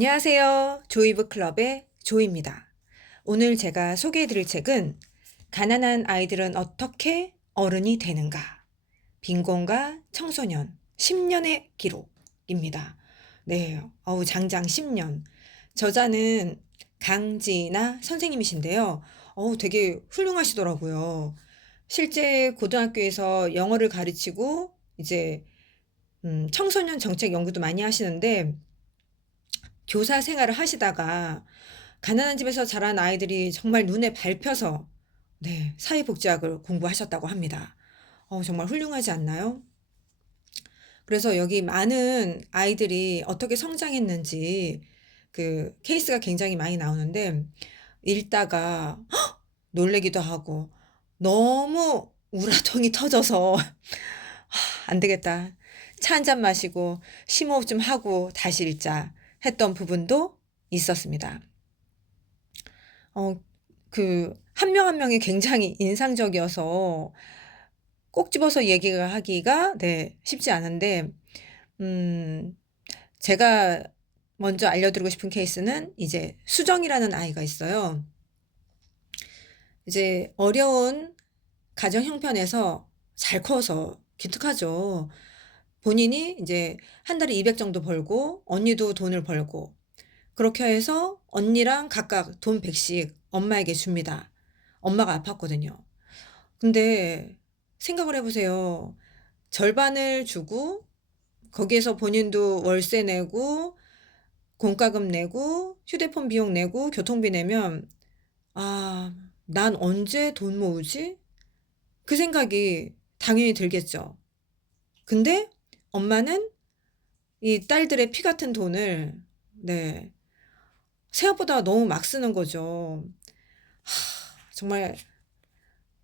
안녕하세요. 조이브클럽의 조입니다. 오늘 제가 소개해드릴 책은 가난한 아이들은 어떻게 어른이 되는가? 빈곤과 청소년 10년의 기록입니다. 네, 장장 10년. 저자는 강지나 선생님이신데요. 되게 훌륭하시더라고요. 실제 고등학교에서 영어를 가르치고 이제 청소년 정책 연구도 많이 하시는데 교사 생활을 하시다가 가난한 집에서 자란 아이들이 정말 눈에 밟혀서 네, 사회복지학을 공부하셨다고 합니다. 정말 훌륭하지 않나요? 그래서 여기 많은 아이들이 어떻게 성장했는지 그 케이스가 굉장히 많이 나오는데 읽다가 놀래기도 하고 너무 우라통이 터져서 안 되겠다. 차 한 잔 마시고 심호흡 좀 하고 다시 읽자 했던 부분도 있었습니다. 한 명 한 명이 굉장히 인상적이어서 꼭 집어서 얘기를 하기가 네, 쉽지 않은데, 음, 제가 먼저 알려드리고 싶은 케이스는 이제 수정이라는 아이가 있어요. 이제 어려운 가정 형편에서 잘 커서 기특하죠. 본인이 이제 한 달에 200 정도 벌고, 언니도 돈을 벌고, 그렇게 해서 언니랑 각각 돈 100씩 엄마에게 줍니다. 엄마가 아팠거든요. 근데 생각을 해보세요. 절반을 주고 거기에서 본인도 월세 내고 공과금 내고 휴대폰 비용 내고 교통비 내면 아, 난 언제 돈 모으지? 그 생각이 당연히 들겠죠. 근데 엄마는 이 딸들의 피 같은 돈을 네, 생각보다 너무 막 쓰는 거죠. 정말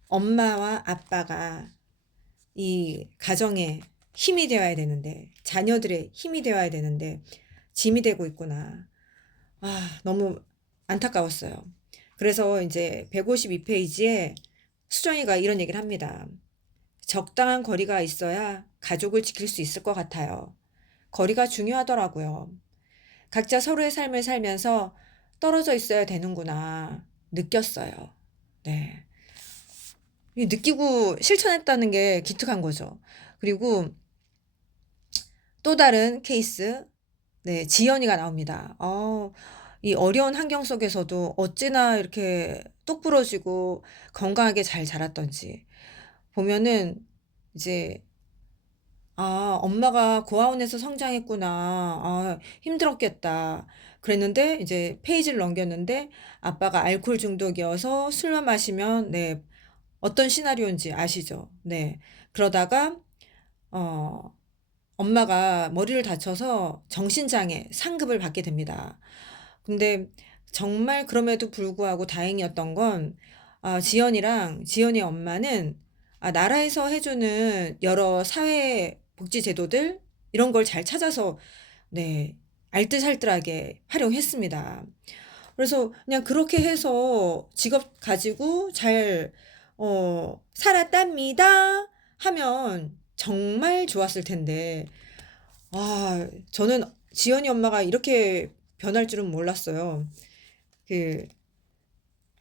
엄마와 아빠가 이 가정의 힘이 되어야 되는데, 자녀들의 힘이 되어야 되는데, 짐이 되고 있구나. 너무 안타까웠어요. 그래서 이제 152페이지에 수정이가 이런 얘기를 합니다. 적당한 거리가 있어야 가족을 지킬 수 있을 것 같아요. 거리가 중요하더라고요. 각자 서로의 삶을 살면서 떨어져 있어야 되는구나 느꼈어요. 네. 느끼고 실천했다는 게 기특한 거죠. 그리고 또 다른 케이스, 네, 지연이가 나옵니다. 이 어려운 환경 속에서도 어찌나 이렇게 똑부러지고 건강하게 잘 자랐던지 보면은 이제 엄마가 고아원에서 성장했구나. 힘들었겠다. 그랬는데 이제 페이지를 넘겼는데 아빠가 알코올 중독이어서 술만 마시면 네, 어떤 시나리오인지 아시죠? 네. 그러다가 어 엄마가 머리를 다쳐서 정신장애 상급을 받게 됩니다. 근데 정말 그럼에도 불구하고 다행이었던 건 지연이랑 지연이 엄마는 나라에서 해주는 여러 사회 복지 제도들 이런 걸 잘 찾아서 네, 알뜰살뜰하게 활용했습니다. 그래서 그냥 그렇게 해서 직업 가지고 잘 살았답니다 하면 정말 좋았을 텐데 저는 지연이 엄마가 이렇게 변할 줄은 몰랐어요. 그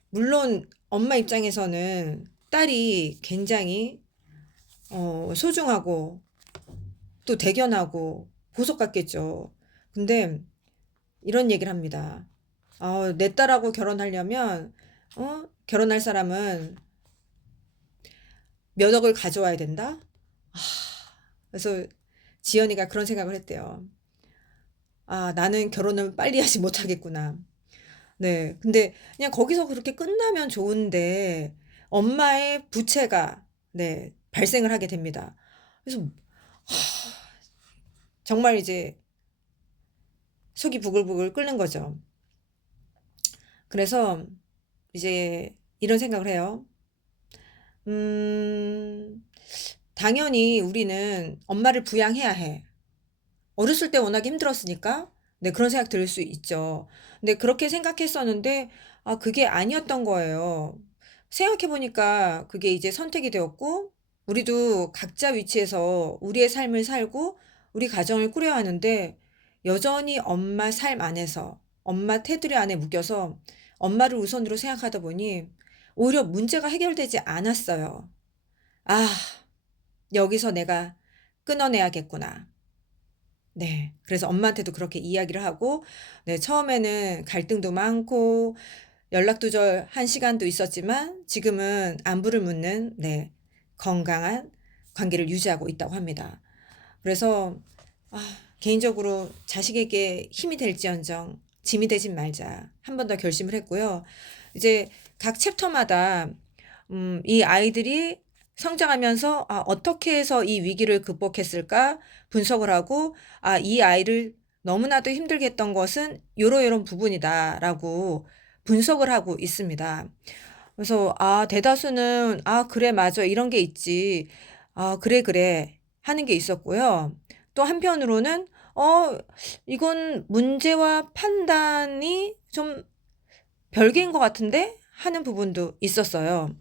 물론 엄마 입장에서는 딸이 굉장히 소중하고 또 대견하고 보석 같겠죠. 근데 이런 얘기를 합니다. 내 딸하고 결혼하려면 결혼할 사람은 몇 억을 가져와야 된다? 그래서 지연이가 그런 생각을 했대요. 나는 결혼을 빨리 하지 못하겠구나. 네. 근데 그냥 거기서 그렇게 끝나면 좋은데 엄마의 부채가 네, 발생을 하게 됩니다. 그래서 정말 이제 속이 부글부글 끓는 거죠. 그래서 이제 이런 생각을 해요. 음, 당연히 우리는 엄마를 부양해야 해. 어렸을 때 워낙에 힘들었으니까 네, 그런 생각 들 수 있죠. 근데 그렇게 생각했었는데 그게 아니었던 거예요. 생각해 보니까 그게 이제 선택이 되었고 우리도 각자 위치에서 우리의 삶을 살고 우리 가정을 꾸려야 하는데 여전히 엄마 삶 안에서 엄마 테두리 안에 묶여서 엄마를 우선으로 생각하다 보니 오히려 문제가 해결되지 않았어요. 아, 여기서 내가 끊어내야겠구나. 네. 그래서 엄마한테도 그렇게 이야기를 하고, 네, 처음에는 갈등도 많고, 연락두절한 시간도 있었지만, 지금은 안부를 묻는, 네, 건강한 관계를 유지하고 있다고 합니다. 그래서, 아, 개인적으로 자식에게 힘이 될지언정 짐이 되진 말자. 한 번 더 결심을 했고요. 이제 각 챕터마다, 이 아이들이 성장하면서 어떻게 해서 이 위기를 극복했을까 분석을 하고, 이 아이를 너무나도 힘들게 했던 것은 요런 부분이다라고 분석을 하고 있습니다. 그래서 대다수는 그래 맞아 이런 게 있지. 그래 그래 하는 게 있었고요. 또 한편으로는 이건 문제와 판단이 좀 별개인 것 같은데 하는 부분도 있었어요.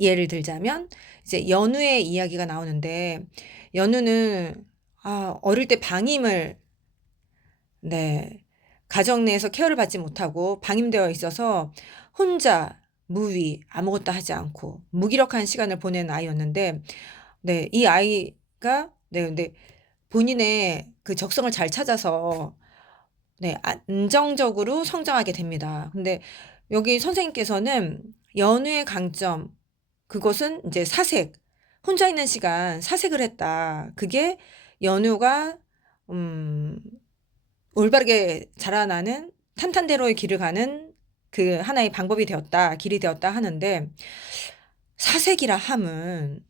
예를 들자면 이제 연우의 이야기가 나오는데, 연우는 어릴 때 방임을, 네, 가정 내에서 케어를 받지 못하고 방임되어 있어서 혼자 무위 아무것도 하지 않고 무기력한 시간을 보낸 아이였는데, 네, 이 아이가, 네, 근데 본인의 그 적성을 잘 찾아서, 네, 안정적으로 성장하게 됩니다. 근데 여기 선생님께서는 연우의 강점, 그것은 이제 사색, 혼자 있는 시간 사색을 했다. 그게 연우가 음, 올바르게 자라나는 탄탄대로의 길을 가는 그 하나의 방법이 되었다, 길이 되었다 하는데, 사색이라 함은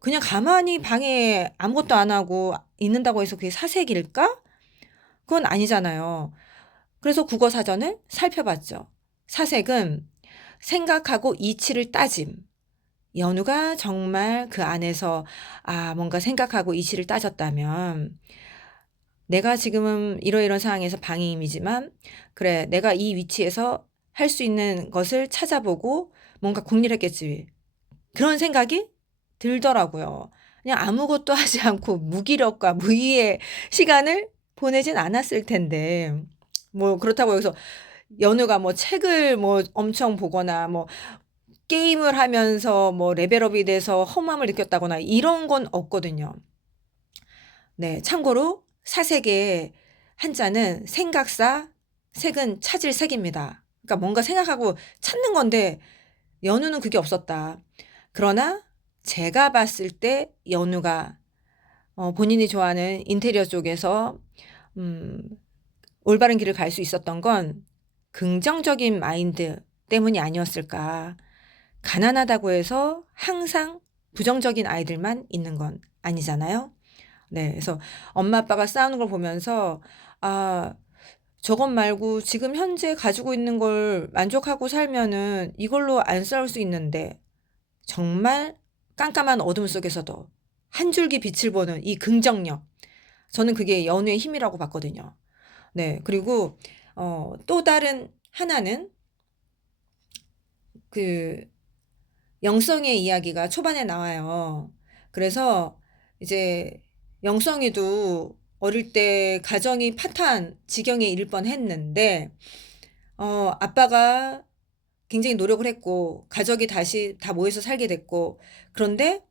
그냥 가만히 방에 아무것도 안 하고 있는다고 해서 그게 사색일까? 그건 아니잖아요. 그래서 국어 사전을 살펴봤죠. 사색은 생각하고 이치를 따짐. 연우가 정말 그 안에서 뭔가 생각하고 이치를 따졌다면, 내가 지금은 이러이러한 상황에서 방임이지만, 그래, 내가 이 위치에서 할 수 있는 것을 찾아보고 뭔가 궁리했겠지. 그런 생각이 들더라고요. 그냥 아무것도 하지 않고 무기력과 무의의 시간을 보내진 않았을 텐데, 뭐 그렇다고 여기서 연우가 뭐 책을 뭐 엄청 보거나 뭐 게임을 하면서 뭐 레벨업이 돼서 허무함을 느꼈다거나 이런 건 없거든요. 네, 참고로 사색의 한자는 생각사, 색은 찾을 색입니다. 그러니까 뭔가 생각하고 찾는 건데 연우는 그게 없었다. 그러나 제가 봤을 때 연우가 본인이 좋아하는 인테리어 쪽에서 음, 올바른 길을 갈 수 있었던 건 긍정적인 마인드 때문이 아니었을까. 가난하다고 해서 항상 부정적인 아이들만 있는 건 아니잖아요. 네, 그래서 엄마 아빠가 싸우는 걸 보면서 아, 저것 말고 지금 현재 가지고 있는 걸 만족하고 살면은 이걸로 안 싸울 수 있는데, 정말 깜깜한 어둠 속에서도 한 줄기 빛을 보는 이 긍정력. 저는 그게 연우의 힘이라고 봤거든요. 네, 그리고 또 다른 하나는 그 영성의 이야기가 초반에 나와요. 그래서 이제 영성이도 어릴 때 가정이 파탄 지경에 이를 뻔했는데, 아빠가 굉장히 노력을 했고 가족이 다시 다 모여서 살게 됐고, 그런데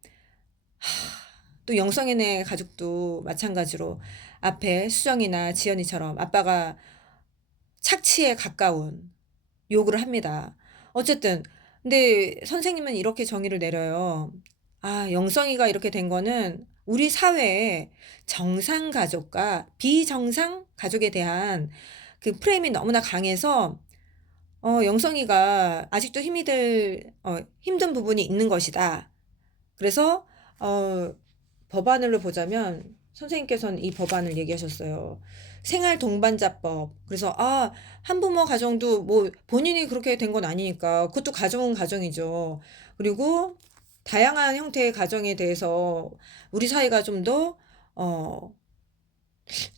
또 영성이네 가족도 마찬가지로 앞에 수정이나 지연이처럼 아빠가 착취에 가까운 요구를 합니다. 어쨌든 근데 선생님은 이렇게 정의를 내려요. 영성이가 이렇게 된 거는 우리 사회에 정상 가족과 비정상 가족에 대한 그 프레임이 너무나 강해서 영성이가 아직도 힘든 부분이 있는 것이다. 그래서 법안으로 보자면 선생님께서는 이 법안을 얘기하셨어요. 생활 동반자법. 그래서 한부모 가정도 뭐 본인이 그렇게 된 건 아니니까 그것도 가정은 가정이죠. 그리고 다양한 형태의 가정에 대해서 우리 사회가 좀 더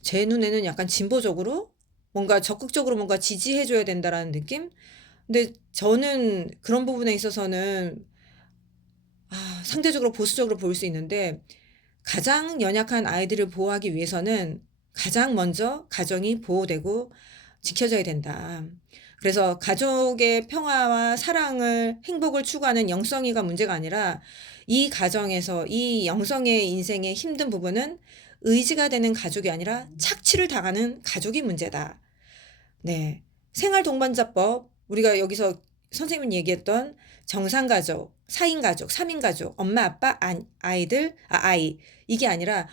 제 눈에는 약간 진보적으로 뭔가 적극적으로 뭔가 지지해줘야 된다라는 느낌? 근데 저는 그런 부분에 있어서는 상대적으로 보수적으로 보일 수 있는데, 가장 연약한 아이들을 보호하기 위해서는 가장 먼저 가정이 보호되고 지켜져야 된다. 그래서 가족의 평화와 사랑을, 행복을 추구하는 영성이가 문제가 아니라 이 가정에서 이 영성의 인생의 힘든 부분은 의지가 되는 가족이 아니라 착취를 당하는 가족이 문제다. 네. 생활동반자법, 우리가 여기서 선생님이 얘기했던 정상가족, 4인가족, 3인가족, 엄마, 아빠, 아이들, 아이. 이게 아니라,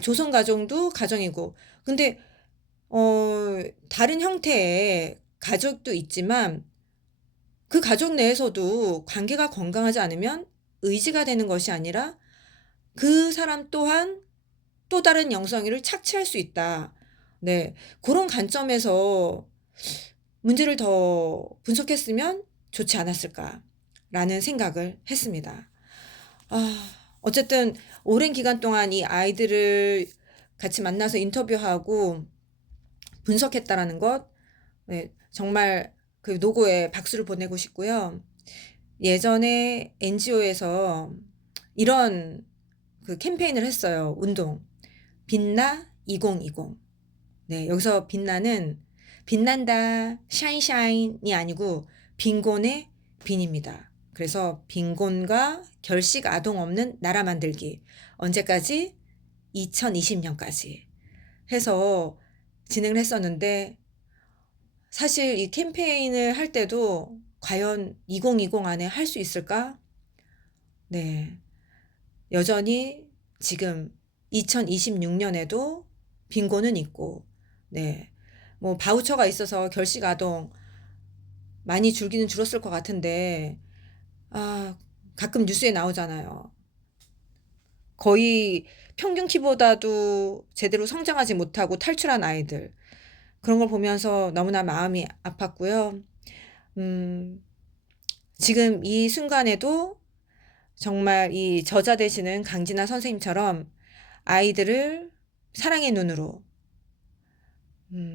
조성가정도 가정이고. 근데, 다른 형태의 가족도 있지만 그 가족 내에서도 관계가 건강하지 않으면 의지가 되는 것이 아니라 그 사람 또한 또 다른 영성이를 착취할 수 있다. 네. 그런 관점에서 문제를 더 분석했으면 좋지 않았을까라는 생각을 했습니다. 어쨌든 오랜 기간 동안 이 아이들을 같이 만나서 인터뷰하고 분석했다라는 것, 네, 정말 그 노고에 박수를 보내고 싶고요. 예전에 NGO에서 이런 그 캠페인을 했어요. 운동. 빛나 2020. 네, 여기서 빛나는 빛난다, 샤인샤인이 아니고 빈곤의 빈입니다. 그래서 빈곤과 결식 아동 없는 나라 만들기. 언제까지? 2020년까지 해서 진행을 했었는데, 사실 이 캠페인을 할 때도 과연 2020 안에 할 수 있을까? 네. 여전히 지금 2026년에도 빈곤은 있고, 네. 뭐 바우처가 있어서 결식 아동 많이 줄기는 줄었을 것 같은데, 가끔 뉴스에 나오잖아요. 거의 평균 키보다도 제대로 성장하지 못하고 탈출한 아이들. 그런 걸 보면서 너무나 마음이 아팠고요. 음, 지금 이 순간에도 정말 이 저자 되시는 강진아 선생님처럼 아이들을 사랑의 눈으로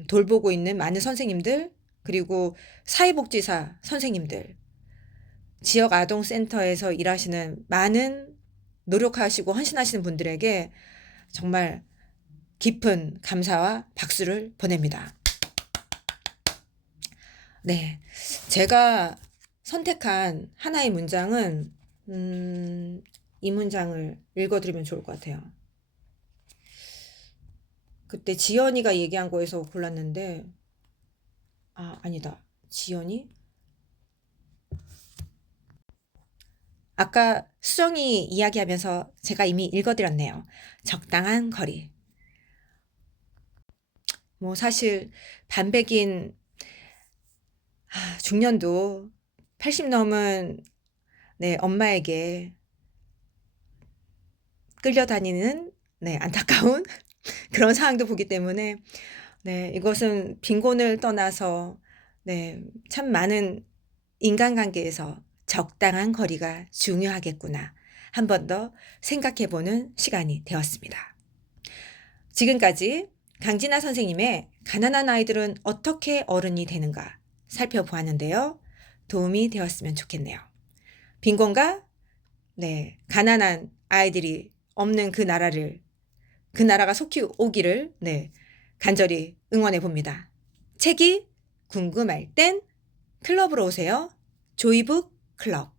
돌보고 있는 많은 선생님들, 그리고 사회복지사 선생님들, 지역 아동센터에서 일하시는 많은 노력하시고 헌신하시는 분들에게 정말 깊은 감사와 박수를 보냅니다. 네. 제가 선택한 하나의 문장은, 이 문장을 읽어드리면 좋을 것 같아요. 그때 지연이가 얘기한 거에서 골랐는데, 아니다. 지연이? 아까 수정이 이야기하면서 제가 이미 읽어드렸네요. 적당한 거리. 뭐 사실 반백인 중년도 80 넘은 네, 엄마에게 끌려다니는 네, 안타까운 그런 상황도 보기 때문에 네, 이것은 빈곤을 떠나서 네, 참 많은 인간관계에서 적당한 거리가 중요하겠구나. 한 번 더 생각해 보는 시간이 되었습니다. 지금까지 강진아 선생님의 가난한 아이들은 어떻게 어른이 되는가 살펴보았는데요. 도움이 되었으면 좋겠네요. 빈곤과 네, 가난한 아이들이 없는 그 나라가 속히 오기를 네, 간절히 응원해 봅니다. 책이 궁금할 땐 클럽으로 오세요. 조이북 클럽.